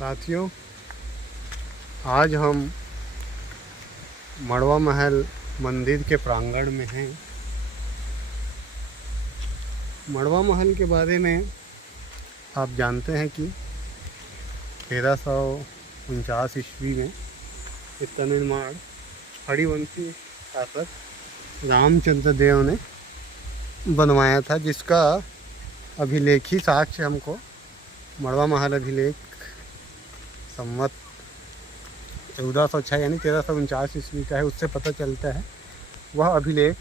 साथियों, आज हम मड़वा महल मंदिर के प्रांगण में हैं। मड़वा महल के बारे में आप जानते हैं कि 1349 ईस्वी में इसका निर्माण हरिवंशी शासक रामचंद्र देव ने बनवाया था, जिसका अभिलेखी साक्ष्य हमको मड़वा महल अभिलेख संवत 1406 यानी 1349 ईस्वी का है, उससे पता चलता है। वह अभिलेख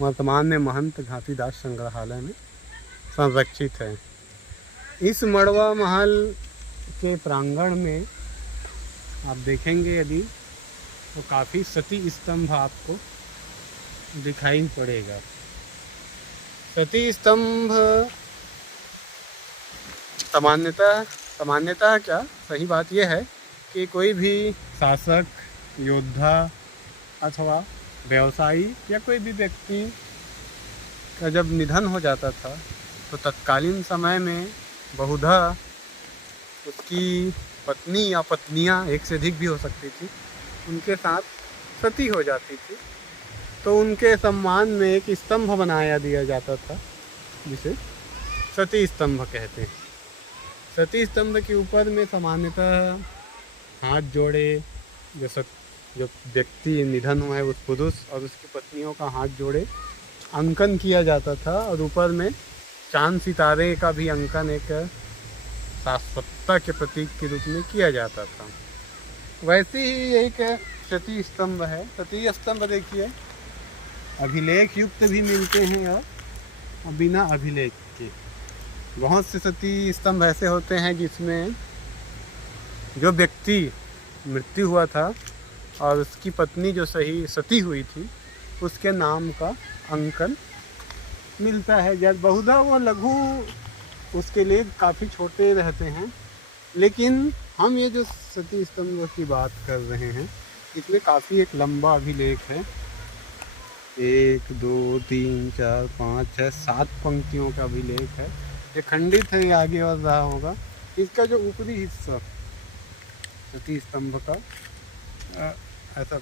वर्तमान में महंत घासीदास संग्रहालय में संरक्षित है। इस मड़वा महल के प्रांगण में आप देखेंगे यदि तो काफ़ी सती स्तंभ आपको दिखाई पड़ेगा। सती स्तंभ सामान्यतः क्या सही बात यह है कि कोई भी शासक, योद्धा अथवा व्यवसायी या कोई भी व्यक्ति का जब निधन हो जाता था तो तत्कालीन समय में बहुधा उसकी पत्नी या पत्नियां, एक से अधिक भी हो सकती थी, उनके साथ सती हो जाती थी। तो उनके सम्मान में एक स्तंभ बनाया दिया जाता था, जिसे सती स्तंभ कहते हैं। सती स्तंभ के ऊपर में सामान्यतः हाथ जोड़े जो व्यक्ति निधन हुआ है उस पुरुष और उसकी पत्नियों का हाथ जोड़े अंकन किया जाता था, और ऊपर में चांद सितारे का भी अंकन एक शाश्वतता के प्रतीक के रूप में किया जाता था। वैसे ही एक सती स्तंभ है। सती स्तंभ देखिए, अभिलेख युक्त भी मिलते हैं और बिना अभिलेख के। बहुत से सती स्तंभ ऐसे होते हैं जिसमें जो व्यक्ति मृत्यु हुआ था और उसकी पत्नी जो सही सती हुई थी उसके नाम का अंकन मिलता है। जब बहुधा वो लघु उसके लिए काफ़ी छोटे रहते हैं, लेकिन हम ये जो सती स्तंभ की बात कर रहे हैं इसमें काफ़ी एक लंबा अभिलेख है। 1 2 3 4 5 6 7 पंक्तियों का अभिलेख है। ये खंडित है, ये आगे और रहा होगा। इसका जो ऊपरी हिस्सा सती स्तंभ का ऐसा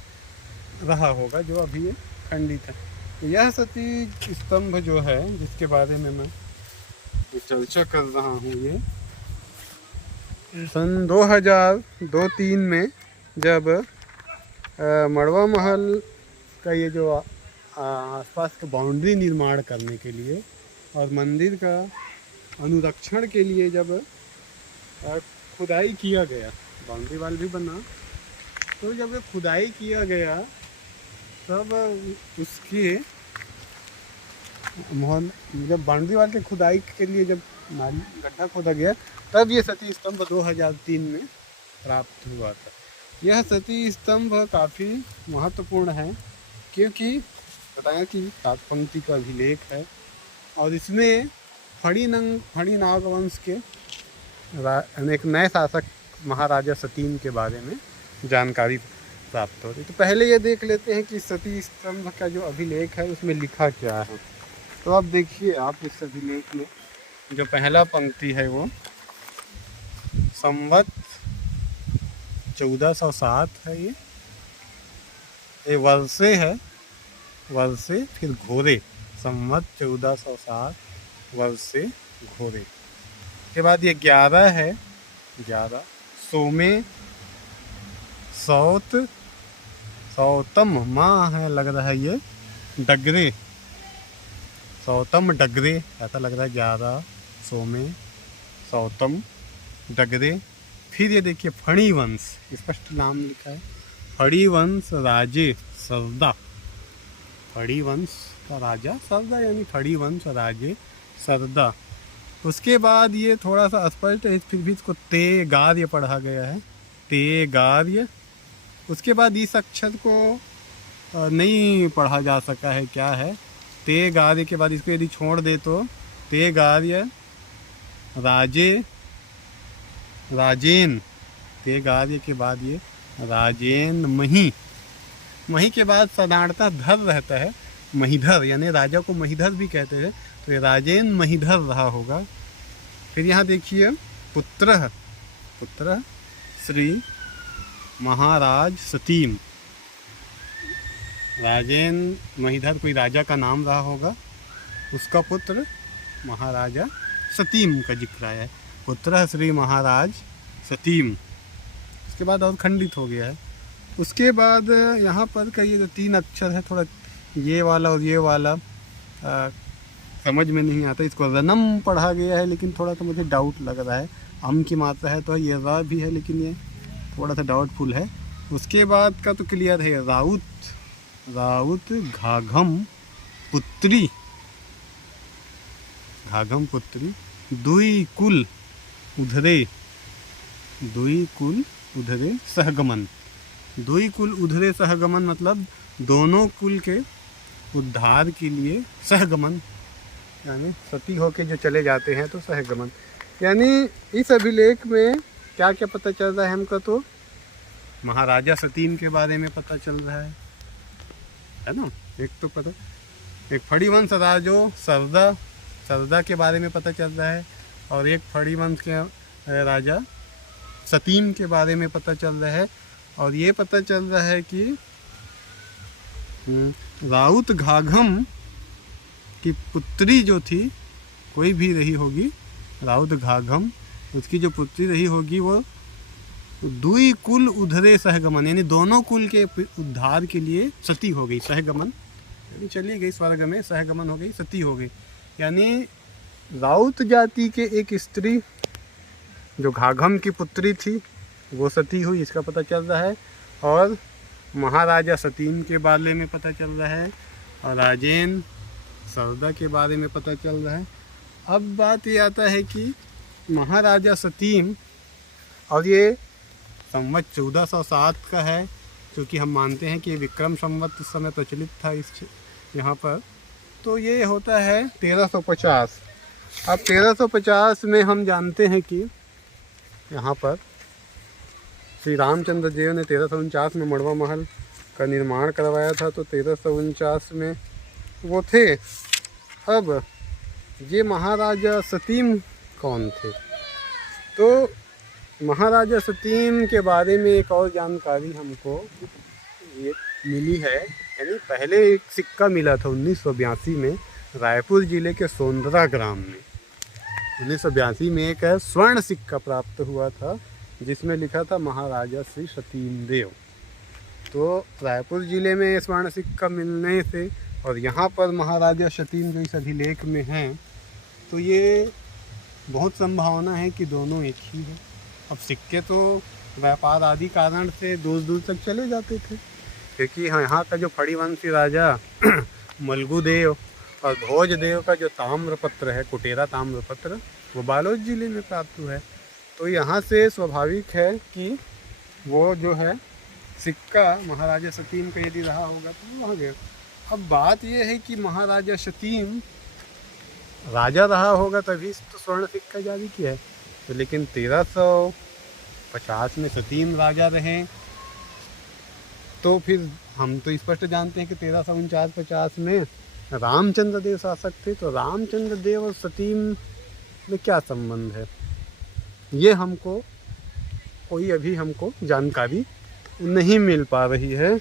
रहा होगा, जो अभी ये खंडित है। यह सती स्तंभ जो है, जिसके बारे में मैं चर्चा कर रहा हूँ, ये सन 2002-3 में जब मड़वा महल का ये जो आसपास का बाउंड्री निर्माण करने के लिए और मंदिर का अनुरक्षण के लिए जब खुदाई किया गया, बाउंड्री वाल भी बना, तो जब ये खुदाई किया गया तब उसके जब बाउंड्री वाल के खुदाई के लिए जब गड्ढा खोदा गया तब ये सती स्तंभ 2003 में प्राप्त हुआ था। यह सती स्तंभ काफ़ी महत्वपूर्ण है क्योंकि बताया कि 7 पंक्ति का अभिलेख है और इसमें फड़ी नाग वंश के एक नए शासक महाराजा सतीन के बारे में जानकारी प्राप्त हो रही। तो पहले ये देख लेते हैं कि सती स्तंभ का जो अभिलेख है उसमें लिखा क्या है। तो अब देखिए, आप इस अभिलेख में जो पहला पंक्ति है वो संवत 1407 है। ये वर्षे है, वर्षे फिर घोरे, संवत 1407 वर्षे घोरे के बाद ये 11 है, 11 सोमे सौतम माह है, लग रहा है ये डगरे, सौतम डगरे ऐसा लग रहा है। 11 सोमे सौतम डगरे। फिर ये देखिए फणिवंश, स्पष्ट नाम लिखा है, फणिवंश राजे सरदा, फणिवंश का राजा सरदा यानी फणिवंश राजे सरदा। उसके बाद ये थोड़ा सा स्पष्ट है, फिर भी इसको ते गार्य पढ़ा गया है, ते गार्य। उसके बाद इस अक्षर को नहीं पढ़ा जा सका है, क्या है ते गार्य के बाद इसको यदि छोड़ दे तो ते गार्य राजे राजेन, ते गार्य के बाद ये राजेन मही के बाद साधारणतः धर रहता है, महीधर यानी राजा को महीधर भी कहते हैं, तो ये राजेन महीधर रहा होगा। फिर यहाँ देखिए पुत्र पुत्र श्री महाराज सतीम। राजेंद्र महिधर कोई राजा का नाम रहा होगा, उसका पुत्र महाराजा सतीम का जिक्र आया है। पुत्र श्री महाराज सतीम। उसके बाद और खंडित हो गया है। उसके बाद यहाँ पर का ये जो 3 अक्षर है, थोड़ा ये वाला और ये वाला समझ में नहीं आता। इसको रनम पढ़ा गया है, लेकिन थोड़ा सा मुझे डाउट लग रहा है। अम की मात्रा है तो ये रा भी है, लेकिन ये थोड़ा सा डाउटफुल है। उसके बाद का तो क्लियर है, राउत घाघम पुत्री, घाघम पुत्री दुई कुल उधरे सहगमन। दुई कुल उधरे सहगमन मतलब दोनों कुल के उद्धार के लिए सहगमन, यानी सती होके जो चले जाते हैं तो सहगमन। यानी इस अभिलेख में क्या क्या पता चल रहा है हमको, तो महाराजा सतीम के बारे में पता चल रहा है ना। एक तो पता, एक फड़ीवंश राजो सरदा के बारे में पता चल रहा है, और एक फड़ीवंश के राजा सतीम के बारे में पता चल रहा है। और ये पता चल रहा है कि राउत घाघम की पुत्री जो थी, कोई भी रही होगी, राउत घाघम उसकी जो पुत्री रही होगी वो दुई कुल उधरे सहगमन, यानी दोनों कुल के उद्धार के लिए सती हो गई। सहगमन यानी चली गई स्वर्ग में, सहगमन हो गई, सती हो गई। यानी राउत जाति के एक स्त्री जो घाघम की पुत्री थी वो सती हुई, इसका पता चल रहा है। और महाराजा सतीम के बारे में पता चल रहा है, और राजेंद्र सरदा के बारे में पता चल रहा है। अब बात ये आता है कि महाराजा सतीम, और ये संवत 1407 का है, क्योंकि हम मानते हैं कि विक्रम संवत उस समय प्रचलित था इस यहाँ पर। तो ये होता है 1350। अब 1350 में हम जानते हैं कि यहाँ पर श्री रामचंद्र देव ने 1349 में मड़वा महल का निर्माण करवाया था, तो 1349 में वो थे। अब ये महाराजा सतीम कौन थे? तो महाराजा सतीम के बारे में एक और जानकारी हमको ये मिली है। यानी पहले एक सिक्का मिला था 1982 में रायपुर जिले के सोंदरा ग्राम में। 1982 में एक स्वर्ण सिक्का प्राप्त हुआ था जिसमें लिखा था महाराजा श्री सतीम देव। तो रायपुर जिले में स्वर्ण सिक्का मिलने से और यहाँ पर महाराजा सतीम जो इस अभिलेख में हैं, तो ये बहुत संभावना है कि दोनों एक ही हैं। अब सिक्के तो व्यापार आदि कारण से दूर दूर तक चले जाते थे, क्योंकि यहाँ का जो फड़ीवंशी राजा मलगू देव और भोज देव का जो ताम्रपत्र है, कुटेरा ताम्रपत्र, वो बालोद जिले में प्राप्त हुआ है। तो यहाँ से स्वाभाविक है कि वो जो है सिक्का महाराजा सतीम का यदि रहा होगा तो वहाँ गया। अब बात यह है कि महाराजा सतीम राजा रहा होगा तभी तो स्वर्ण सिक्का जारी किया है। तो लेकिन 1350 में सतीम राजा रहे, तो फिर हम तो स्पष्ट जानते हैं कि 1349-50 में रामचंद्र देव शासक थे। तो रामचंद्र देव और सतीम में क्या संबंध है, ये हमको अभी जानकारी नहीं मिल पा रही है।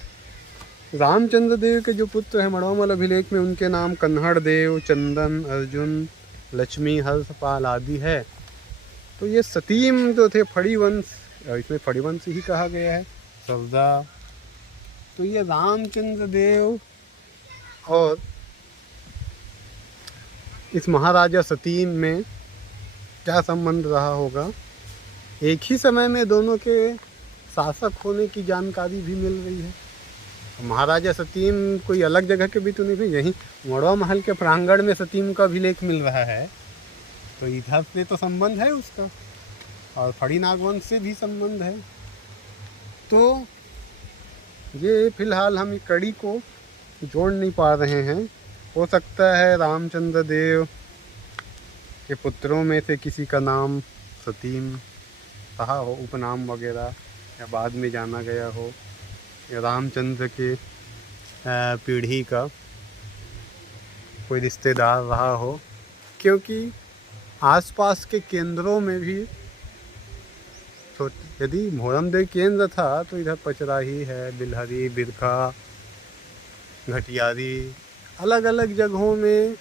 रामचंद्र देव के जो पुत्र हैं मड़वामल अभिलेख में, उनके नाम कन्हड़ देव, चंदन, अर्जुन, लक्ष्मी, हर्षपाल आदि है। तो ये सतीम जो थे फड़ीवंश, इसमें फड़ीवंश ही कहा गया है, सरदा। तो ये रामचंद्र देव और इस महाराजा सतीम में क्या संबंध रहा होगा। एक ही समय में दोनों के शासक होने की जानकारी भी मिल रही है। महाराजा सतीम कोई अलग जगह के भी तो नहीं थे, यहीं मड़वा महल के प्रांगण में सतीम का अभिलेख मिल रहा है, तो इधर से तो संबंध है उसका, और फड़ी नागवंश से भी संबंध है। तो ये फिलहाल हम कड़ी को जोड़ नहीं पा रहे हैं। हो सकता है रामचंद्र देव के पुत्रों में से किसी का नाम सतीम रहा हो, उपनाम वगैरह, या बाद में जाना गया हो, या रामचंद्र के पीढ़ी का कोई रिश्तेदार रहा हो, क्योंकि आसपास के केंद्रों में भी छोटे, यदि मोरमदेव केंद्र था तो इधर पचराही है, बिलहरी, बिरखा, घटियारी, अलग अलग जगहों में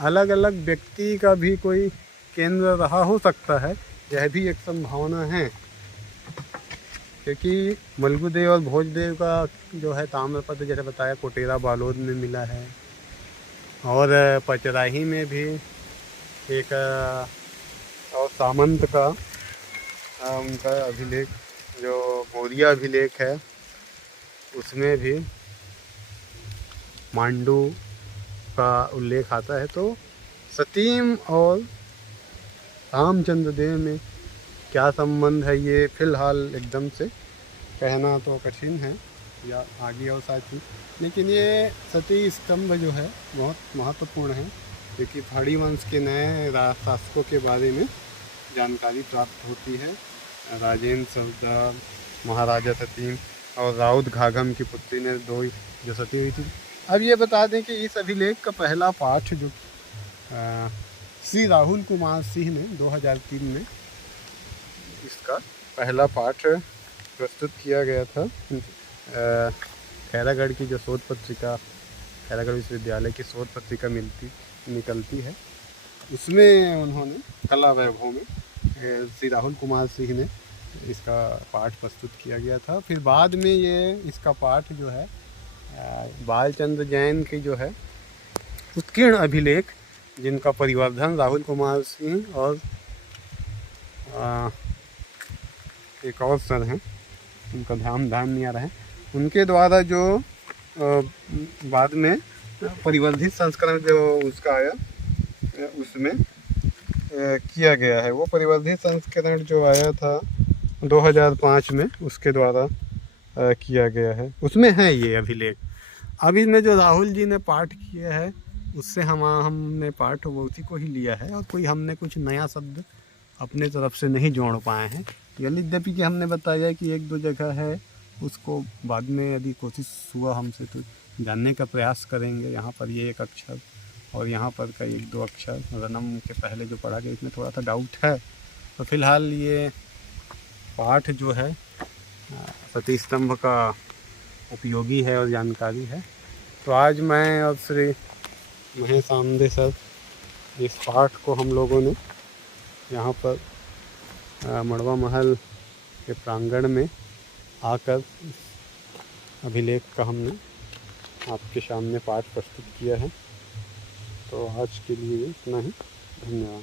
अलग अलग व्यक्ति का भी कोई केंद्र रहा हो सकता है। यह भी एक संभावना है, क्योंकि मलगुदेव और भोजदेव का जो है ताम्रपत्र जैसे बताया कोटेरा बालोद में मिला है, और पचराही में भी एक और सामंत का उनका अभिलेख जो बोरिया अभिलेख है उसमें भी मांडू का उल्लेख आता है। तो सतीम और रामचंद्र देव में क्या संबंध है ये फिलहाल एकदम से कहना तो कठिन है, या आगे और साथी, लेकिन ये सती स्तंभ जो है बहुत महत्वपूर्ण है, क्योंकि पहाड़ी वंश के नए शासकों के बारे में जानकारी प्राप्त होती है। राजेंद्र सरदार, महाराजा सतीम और राउत घाघम की पुत्री ने दो जो सती हुई थी। अब ये बता दें कि इस अभिलेख का पहला पाठ जो श्री राहुल कुमार सिंह ने 2003 में इसका पहला पाठ प्रस्तुत किया गया था। खैरागढ़ की जो शोध पत्रिका, खैरागढ़ विश्वविद्यालय की शोध पत्रिका निकलती है, उसमें उन्होंने कला वैभव में श्री राहुल कुमार सिंह ने इसका पाठ प्रस्तुत किया गया था। फिर बाद में ये इसका पाठ जो है बालचंद्र जैन की जो है उत्कीर्ण अभिलेख, जिनका परिवर्धन राहुल कुमार सिंह और एक और सर हैं, उनका ध्यान नहीं आ रहा है, उनके द्वारा जो बाद में परिवर्धित संस्करण जो उसका आया उसमें किया गया है। वो परिवर्धित संस्करण जो आया था 2005 में, उसके द्वारा किया गया है, उसमें है ये अभिलेख। अभी में जो राहुल जी ने पाठ किया है उससे हमने पाठ वो उसी को ही लिया है, और कोई हमने कुछ नया शब्द अपने तरफ से नहीं जोड़ पाए हैं। यद्यपि कि हमने बताया कि एक दो जगह है, उसको बाद में यदि कोशिश हुआ हमसे तो जानने का प्रयास करेंगे। यहाँ पर ये एक अक्षर और यहाँ पर का एक दो अक्षर रनम के पहले जो पढ़ा गया इसमें थोड़ा सा डाउट है। तो फिलहाल ये पाठ जो है सती स्तंभ का उपयोगी है और जानकारी है। तो आज मैं और श्री महेश आमदे सर इस पाठ को हम लोगों ने यहाँ पर मड़वा महल के प्रांगण में आकर अभिलेख का हमने आपके सामने पाठ प्रस्तुत किया है। तो आज के लिए इतना ही, धन्यवाद।